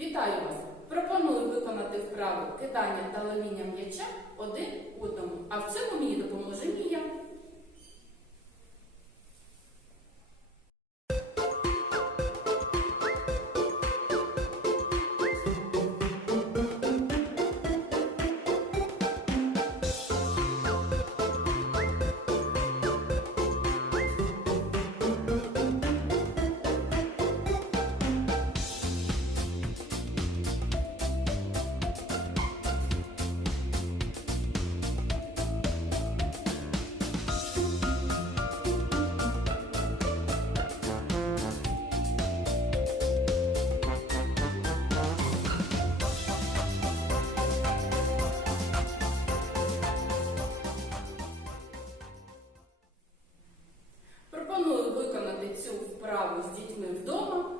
Вітаю вас! Пропоную виконати вправу кидання та ловіння м'яча вправу з в вдома.